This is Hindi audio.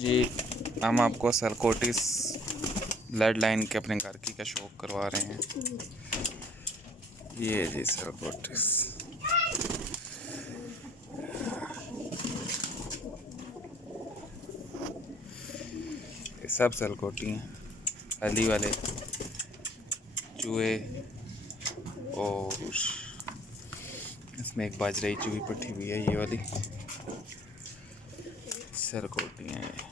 जी हम आपको सरकोटिस ब्लड लाइन के अपने घर की का शौक करवा रहे हैं। ये जी सरकोटिस, ये सब सरकोटी हैं, हल्दी वाले चूहे, और इसमें एक बाजरा चूही पट्टी हुई है। ये वाली सरकोटी हैं।